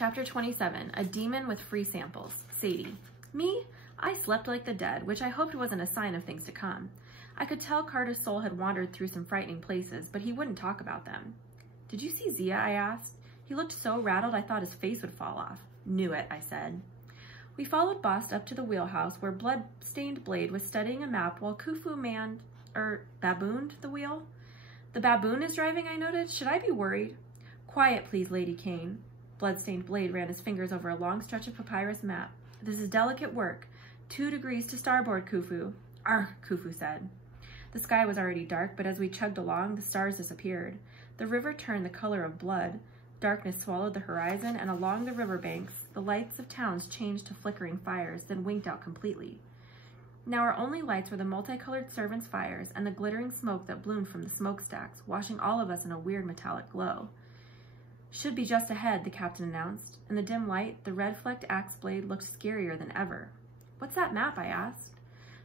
Chapter 27, A Demon with Free Samples. Sadie. Me? I slept like the dead, which I hoped wasn't a sign of things to come. I could tell Carter's soul had wandered through some frightening places, but he wouldn't talk about them. Did you see Zia? I asked. He looked so rattled I thought his face would fall off. Knew it, I said. We followed Bast up to the wheelhouse where Blood-Stained Blade was studying a map while Khufu babooned the wheel. The baboon is driving, I noted. Should I be worried? Quiet, please, Lady Kane. Blood-Stained Blade ran his fingers over a long stretch of papyrus map. This is delicate work. 2 degrees to starboard, Khufu. Arr, Khufu said. The sky was already dark, but as we chugged along, the stars disappeared. The river turned the color of blood. Darkness swallowed the horizon, and along the riverbanks, the lights of towns changed to flickering fires, then winked out completely. Now our only lights were the multicolored servants' fires and the glittering smoke that bloomed from the smokestacks, washing all of us in a weird metallic glow. Should be just ahead, the captain announced. In the dim light, the red-flecked axe blade looked scarier than ever. What's that map? I asked.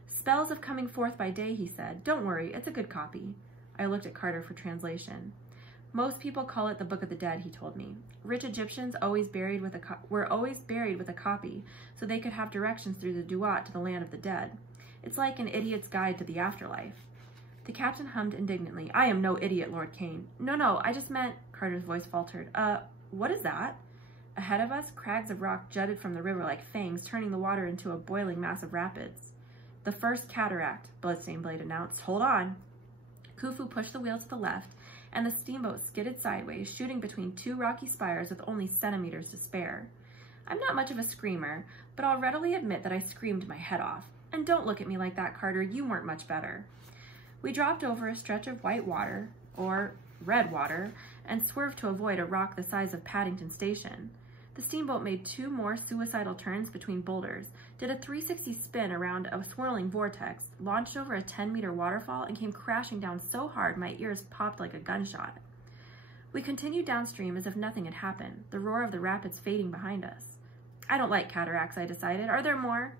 Spells of coming forth by day, he said. Don't worry, it's a good copy. I looked at Carter for translation. Most people call it the Book of the Dead, he told me. Rich Egyptians were always buried with a copy, so they could have directions through the Duat to the land of the dead. It's like an idiot's guide to the afterlife. The captain hummed indignantly. I am no idiot, Lord Kane. No, I just meant, Carter's voice faltered. What is that? Ahead of us, crags of rock jutted from the river like fangs, turning the water into a boiling mass of rapids. The first cataract, Blood-Stained Blade announced. Hold on. Khufu pushed the wheel to the left, and the steamboat skidded sideways, shooting between 2 rocky spires with only centimeters to spare. I'm not much of a screamer, but I'll readily admit that I screamed my head off. And don't look at me like that, Carter. You weren't much better. We dropped over a stretch of white water, or red water, and swerved to avoid a rock the size of Paddington Station. The steamboat made 2 more suicidal turns between boulders, did a 360 spin around a swirling vortex, launched over a 10-meter waterfall, and came crashing down so hard my ears popped like a gunshot. We continued downstream as if nothing had happened, the roar of the rapids fading behind us. I don't like cataracts, I decided. Are there more?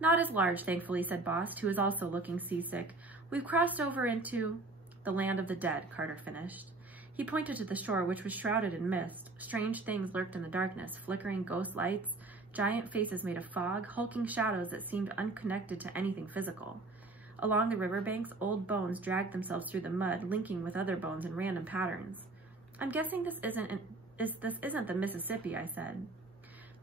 Not as large, thankfully, said Bast, who was also looking seasick. We've crossed over into the land of the dead, Carter finished. He pointed to the shore, which was shrouded in mist. Strange things lurked in the darkness, flickering ghost lights, giant faces made of fog, hulking shadows that seemed unconnected to anything physical. Along the riverbanks, old bones dragged themselves through the mud, linking with other bones in random patterns. I'm guessing this isn't the Mississippi, I said.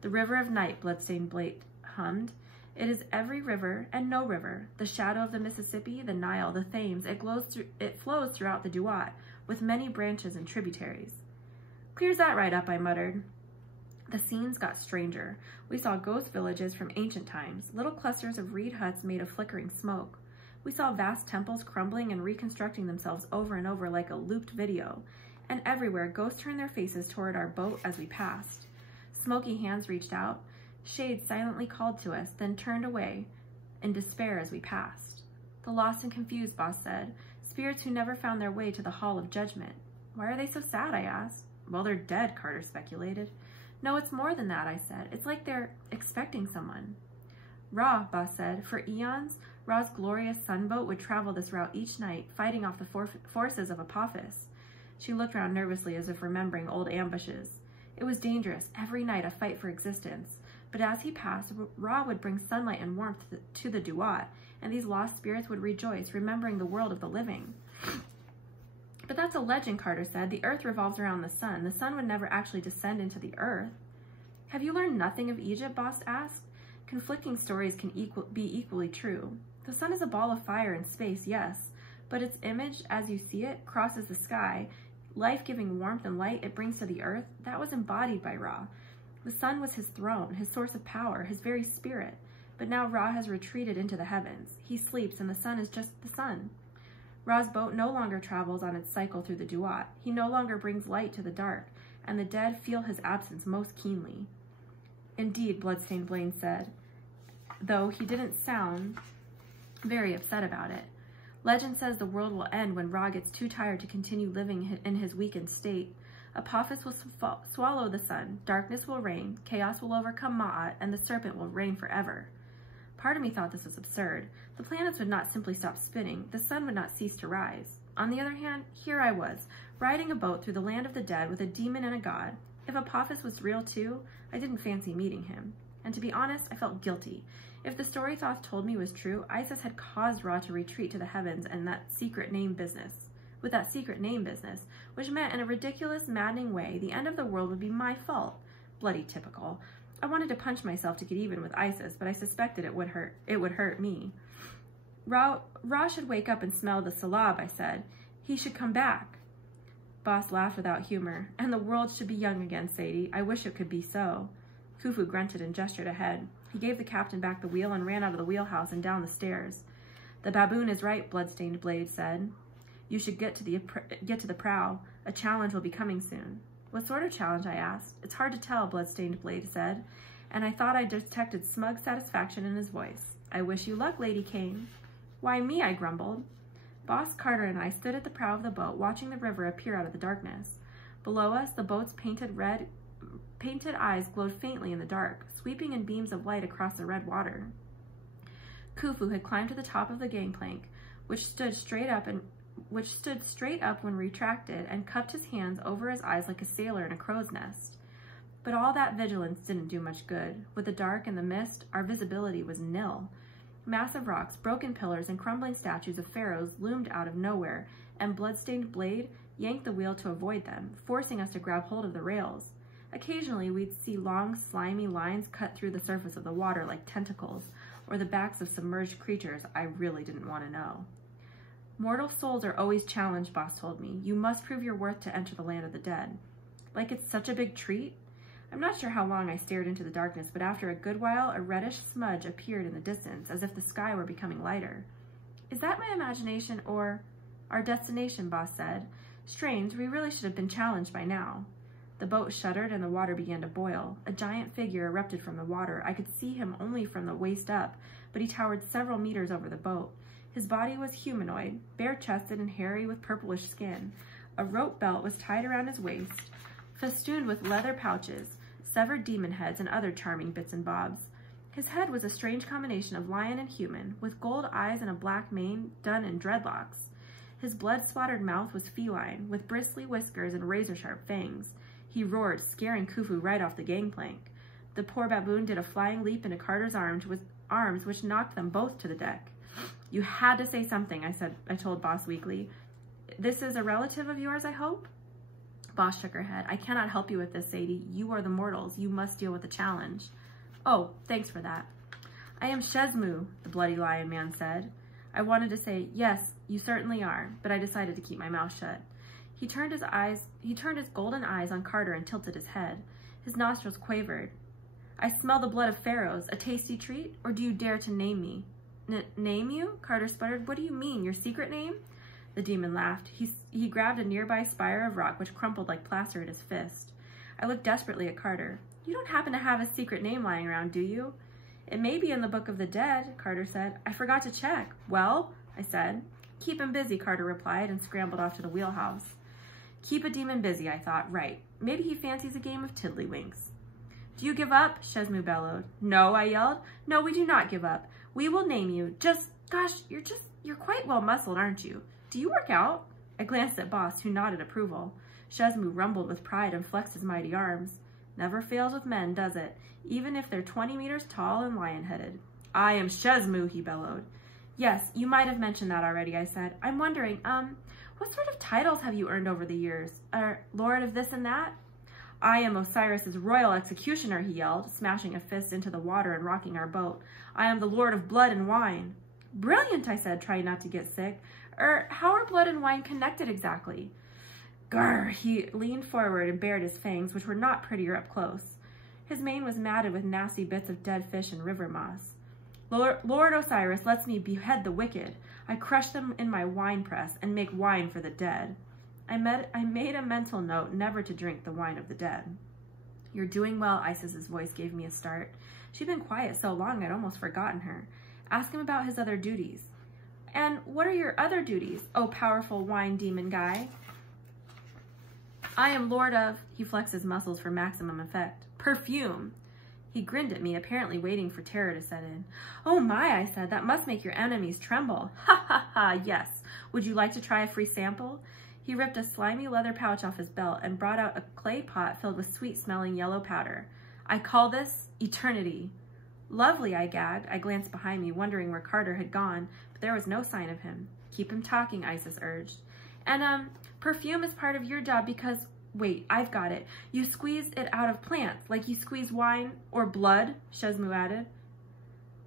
The river of night, Blood-Stained Blade hummed. It is every river and no river, the shadow of the Mississippi, the Nile, the Thames. It flows throughout the Duat, with many branches and tributaries. Clears that right up, I muttered. The scenes got stranger. We saw ghost villages from ancient times, little clusters of reed huts made of flickering smoke. We saw vast temples crumbling and reconstructing themselves over and over like a looped video, and everywhere ghosts turned their faces toward our boat as we passed. Smoky hands reached out. Shades silently called to us, then turned away in despair as we passed. The lost and confused, Bast said. Spirits who never found their way to the Hall of Judgment. Why are they so sad, I asked. Well, they're dead, Carter speculated. No, it's more than that, I said. It's like they're expecting someone. Ra, Bast said. For eons, Ra's glorious sunboat would travel this route each night, fighting off the forces of Apophis. She looked around nervously as if remembering old ambushes. It was dangerous, every night a fight for existence. But as he passed, Ra would bring sunlight and warmth to the Duat, and these lost spirits would rejoice, remembering the world of the living. But that's a legend, Carter said. The earth revolves around the sun. The sun would never actually descend into the earth. Have you learned nothing of Egypt? Bast asked. Conflicting stories can be equally true. The sun is a ball of fire in space, yes, but its image, as you see it, crosses the sky. Life-giving warmth and light it brings to the earth, that was embodied by Ra. The sun was his throne, his source of power, his very spirit. But now Ra has retreated into the heavens. He sleeps, and the sun is just the sun. Ra's boat no longer travels on its cycle through the Duat. He no longer brings light to the dark, and the dead feel his absence most keenly. Indeed, Blood-Stained Blade said, though he didn't sound very upset about it. Legend says the world will end when Ra gets too tired to continue living in his weakened state. Apophis will swallow the sun, darkness will reign, chaos will overcome Ma'at, and the serpent will reign forever. Part of me thought this was absurd. The planets would not simply stop spinning, the sun would not cease to rise. On the other hand, here I was, riding a boat through the land of the dead with a demon and a god. If Apophis was real too, I didn't fancy meeting him. And to be honest, I felt guilty. If the story Thoth told me was true, Isis had caused Ra to retreat to the heavens and that secret name business. With that secret name business, which meant in a ridiculous, maddening way, the end of the world would be my fault. Bloody typical. I wanted to punch myself to get even with Isis, but I suspected it would hurt me. Ra should wake up and smell the salab, I said. He should come back. Boss laughed without humor. And the world should be young again, Sadie. I wish it could be so. Khufu grunted and gestured ahead. He gave the captain back the wheel and ran out of the wheelhouse and down the stairs. The baboon is right, Bloodstained Blade said. You should get to the prow. A challenge will be coming soon. What sort of challenge, I asked. It's hard to tell, Bloodstained Blade said, and I thought I detected smug satisfaction in his voice. I wish you luck, Lady Kane. Why me, I grumbled. Boss Carter and I stood at the prow of the boat, watching the river appear out of the darkness. Below us, the boat's painted eyes glowed faintly in the dark, sweeping in beams of light across the red water. Khufu had climbed to the top of the gangplank, which stood straight up when retracted, and cupped his hands over his eyes like a sailor in a crow's nest. But all that vigilance didn't do much good. With the dark and the mist, our visibility was nil. Massive rocks, broken pillars, and crumbling statues of pharaohs loomed out of nowhere, and Bloodstained Blade yanked the wheel to avoid them, forcing us to grab hold of the rails. Occasionally, we'd see long, slimy lines cut through the surface of the water like tentacles, or the backs of submerged creatures I really didn't want to know. Mortal souls are always challenged, Boss told me. You must prove your worth to enter the land of the dead. Like it's such a big treat? I'm not sure how long I stared into the darkness, but after a good while, a reddish smudge appeared in the distance, as if the sky were becoming lighter. Is that my imagination or our destination, Boss said. Strange, we really should have been challenged by now. The boat shuddered and the water began to boil. A giant figure erupted from the water. I could see him only from the waist up, but he towered several meters over the boat. His body was humanoid, bare-chested and hairy with purplish skin. A rope belt was tied around his waist, festooned with leather pouches, severed demon heads, and other charming bits and bobs. His head was a strange combination of lion and human, with gold eyes and a black mane done in dreadlocks. His blood-splattered mouth was feline, with bristly whiskers and razor-sharp fangs. He roared, scaring Khufu right off the gangplank. The poor baboon did a flying leap into Carter's arms, which knocked them both to the deck. You had to say something, I told Boss weakly. This is a relative of yours, I hope? Boss shook her head. I cannot help you with this, Sadie. You are the mortals. You must deal with the challenge. Oh, thanks for that. I am Shezmu, the bloody lion man said. I wanted to say, yes, you certainly are, but I decided to keep my mouth shut. He turned his golden eyes on Carter and tilted his head. His nostrils quavered. I smell the blood of pharaohs. A tasty treat? Or do you dare to name me? Name you? Carter sputtered. What do you mean? Your secret name? The demon laughed. He grabbed a nearby spire of rock which crumpled like plaster in his fist. I looked desperately at Carter. You don't happen to have a secret name lying around, do you? It may be in the Book of the Dead, Carter said. I forgot to check. Well, I said. Keep him busy, Carter replied and scrambled off to the wheelhouse. Keep a demon busy, I thought. Right. Maybe he fancies a game of tiddlywinks. Do you give up? Shezmu bellowed. No, I yelled. No, we do not give up. We will name you. Gosh, you're quite well muscled, aren't you? Do you work out? I glanced at Boss, who nodded approval. Shezmu rumbled with pride and flexed his mighty arms. Never fails with men, does it? Even if they're 20 meters tall and lion-headed. I am Shezmu, he bellowed. Yes, you might have mentioned that already, I said. I'm wondering, what sort of titles have you earned over the years? Lord of this and that? I am Osiris's royal executioner, he yelled, smashing a fist into the water and rocking our boat. I am the Lord of blood and wine. Brilliant, I said, trying not to get sick. How are blood and wine connected exactly? Grr, he leaned forward and bared his fangs, which were not prettier up close. His mane was matted with nasty bits of dead fish and river moss. Lord Osiris lets me behead the wicked. I crush them in my wine press and make wine for the dead. I made a mental note never to drink the wine of the dead. You're doing well, Isis's voice gave me a start. She'd been quiet so long I'd almost forgotten her. Ask him about his other duties. And what are your other duties, oh powerful wine demon guy? I am Lord of, he flexed his muscles for maximum effect, perfume. He grinned at me, apparently waiting for terror to set in. Oh my, I said, that must make your enemies tremble. Ha ha ha, yes. Would you like to try a free sample? He ripped a slimy leather pouch off his belt and brought out a clay pot filled with sweet-smelling yellow powder. I call this eternity. Lovely, I gagged. I glanced behind me, wondering where Carter had gone, but there was no sign of him. Keep him talking, Isis urged. And, perfume is part of your job because, wait, I've got it. You squeeze it out of plants, like you squeeze wine or blood, Shezmu added.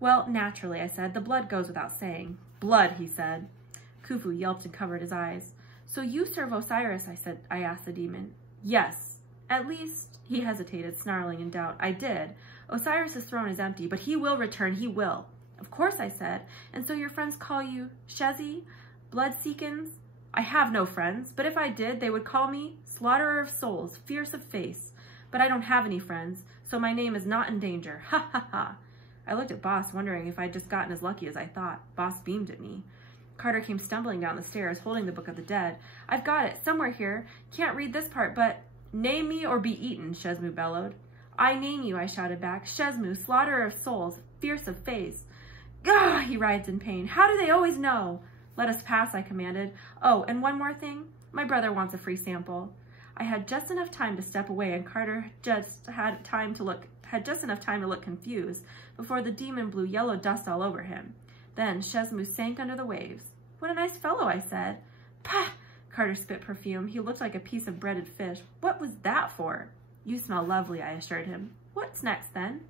Well, naturally, I said. The blood goes without saying. Blood, he said. Khufu yelped and covered his eyes. So you serve Osiris, I asked the demon. Yes. At least, he hesitated, snarling in doubt. I did. Osiris's throne is empty, but he will return, he will. Of course, I said. And so your friends call you Shezi? Bloodseekins? I have no friends, but if I did, they would call me Slaughterer of Souls, Fierce of Face. But I don't have any friends, so my name is not in danger. Ha ha ha. I looked at Boss, wondering if I'd just gotten as lucky as I thought. Boss beamed at me. Carter came stumbling down the stairs, holding the Book of the Dead. I've got it, somewhere here. Can't read this part, but name me or be eaten, Shezmu bellowed. I name you, I shouted back. Shezmu, Slaughterer of Souls, Fierce of Face. Gah, he writhed in pain. How do they always know? Let us pass, I commanded. Oh, and one more thing. My brother wants a free sample. I had just enough time to step away, and Carter had just enough time to look confused before the demon blew yellow dust all over him. Then Shezmu sank under the waves. What a nice fellow, I said. Pah! Carter spit perfume. He looked like a piece of breaded fish. What was that for? You smell lovely, I assured him. What's next, then?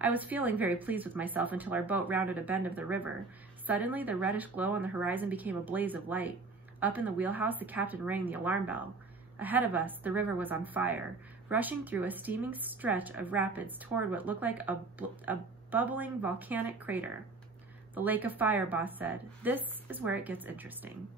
I was feeling very pleased with myself until our boat rounded a bend of the river. Suddenly, the reddish glow on the horizon became a blaze of light. Up in the wheelhouse, the captain rang the alarm bell. Ahead of us, the river was on fire, rushing through a steaming stretch of rapids toward what looked like a bubbling volcanic crater. The Lake of Fire, Boss said. This is where it gets interesting.